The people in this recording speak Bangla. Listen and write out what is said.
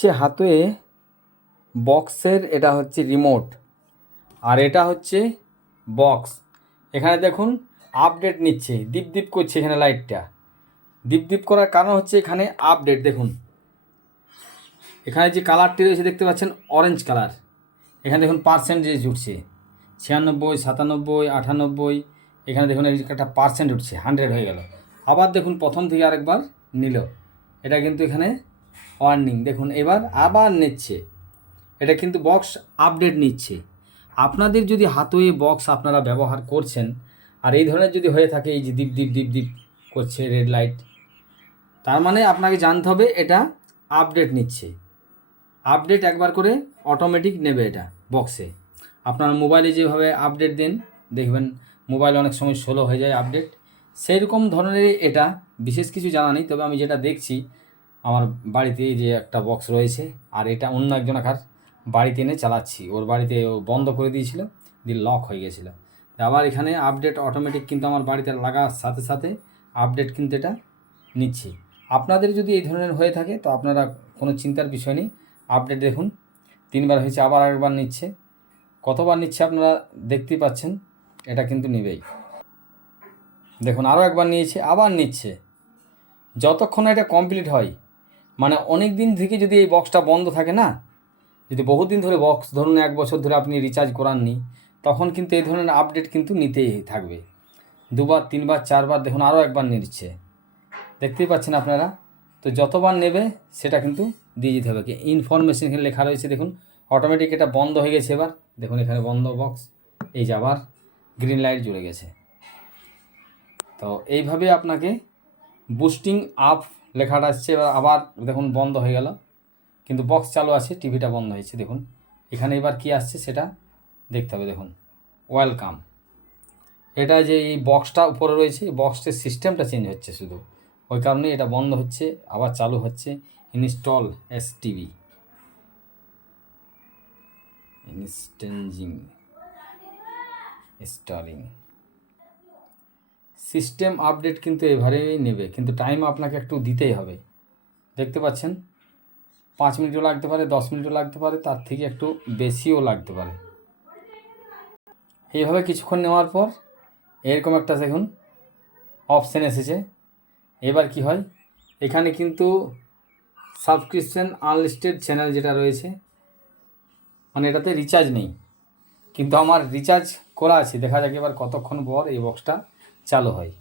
হচ্ছে হাতে বক্সের, এটা হচ্ছে রিমোট, আর এটা হচ্ছে বক্স। এখানে দেখুন আপডেট নিচ্ছে, দীপ দীপ করছে এখানে লাইটটা। দীপ দীপ করার কারণ হচ্ছে এখানে আপডেট। দেখুন এখানে যে কালারটি রয়েছে দেখতে পাচ্ছেন অরেঞ্জ কালার। এখানে দেখুন পার্সেন্টেজ উঠছে 96, 97, 98। এখানে দেখুন একটা পার্সেন্ট উঠছে, 100 হয়ে গেল। আবার দেখুন প্রথম থেকে আরেকবার নিল, এটা কিন্তু এখানে ওয়ার্নিং। দেখুন এবার আবার নিচ্ছে, এটা কিন্তু বক্স আপডেট নিচ্ছে। আপনাদের যদি হাতওয়ে বক্স আপনারা ব্যবহার করছেন আর এই ধরনের যদি হয়ে থাকে, এই যে দীপ দীপ দীপ দীপ করছে রেড লাইট, তার মানে আপনাকে জানতে হবে এটা আপডেট নিচ্ছে। আপডেট একবার করে অটোমেটিক নেবে এটা বক্সে। আপনার মোবাইলে যেভাবে আপডেট দেন দেখবেন মোবাইল অনেক সময় স্লো হয়ে যায় আপডেট, সেই রকম ধরনের এটা। বিশেষ কিছু জানা নেই, তবে আমি যেটা দেখছি আমার বাড়িতে যে একটা বক্স রয়েছে, আর এটা অন্য একজনকার বাড়িতে এনে চালাচ্ছি। ওর বাড়িতে ও বন্ধ করে দিয়েছিল, দিয়ে লক হয়ে গেছিলো। আবার এখানে আপডেট অটোমেটিক কিন্তু আমার বাড়িতে লাগার সাথে সাথে আপডেট কিন্তু এটা নিচ্ছে। আপনাদের যদি এই ধরনের হয়ে থাকে তো আপনারা কোনো চিন্তার বিষয় নেই। আপডেট দেখুন 3বার হয়েছে, আবার আরেকবার নিচ্ছে। কতবার নিচ্ছে আপনারা দেখতেই পাচ্ছেন, এটা কিন্তু নেবেই। দেখুন আরও একবার নিয়েছে, আবার নিচ্ছে। যতক্ষণ এটা কমপ্লিট হয়, মানে অনেক দিন থেকে যদি এই বক্সটা বন্ধ থাকে না, যদি বহুদিন ধরে বক্স ধরুন 1 বছর ধরে আপনি রিচার্জ করাননি, তখন কিন্তু এই ধরনের আপডেট কিন্তু নিতেই থাকবে। 2বার, 3বার, 4বার, দেখুন আরও একবার নিচ্ছে, দেখতেই পাচ্ছেন আপনারা। তো যতবার নেবে সেটা কিন্তু দিয়ে যেতে হবে। ইনফরমেশন এখানে লেখা রয়েছে, দেখুন অটোমেটিক এটা বন্ধ হয়ে গেছে। এবার দেখুন এখানে বন্ধ বক্স, এই যে আবার গ্রিন লাইট জ্বলে গেছে। তো এইভাবে আপনাকে বুস্টিং আপ লেখাটা আসছে, এবার আবার দেখুন বন্ধ হয়ে গেল, কিন্তু বক্স চালু আছে, টিভিটা বন্ধ হয়েছে। দেখুন এখানে এবার কি আসছে সেটা দেখতে হবে। দেখুন ওয়েলকাম, এটা যে এই বক্সটা উপরে রয়েছে, এই বক্সের সিস্টেমটা চেঞ্জ হচ্ছে শুধু, ওই কারণে এটা বন্ধ হচ্ছে, আবার চালু হচ্ছে। ইনস্টল এসটিভি, ইনস্টেঞ্জিং, ইনস্টলিং। সিস্টেম আপডেট কিন্তু এভাবেই নেবে, কিন্তু টাইম আপনাকে একটু দিতেই হবে। দেখতে পাচ্ছেন 5 মিনিটও লাগতে পারে, 10 মিনিটও লাগতে পারে, তার থেকে একটু বেশিও লাগতে পারে। এইভাবে কিছুক্ষণ নেওয়ার পর এরকম একটা দেখুন অপশান এসেছে। এবার কি হয়, এখানে কিন্তু সাবস্ক্রিপশন আনলিস্টেড চ্যানেল যেটা রয়েছে, মানে এটাতে রিচার্জ নেই, কিন্তু আমার রিচার্জ করা আছে। দেখা যাক এবার কতক্ষণ পর এই বক্সটা চালু হয়।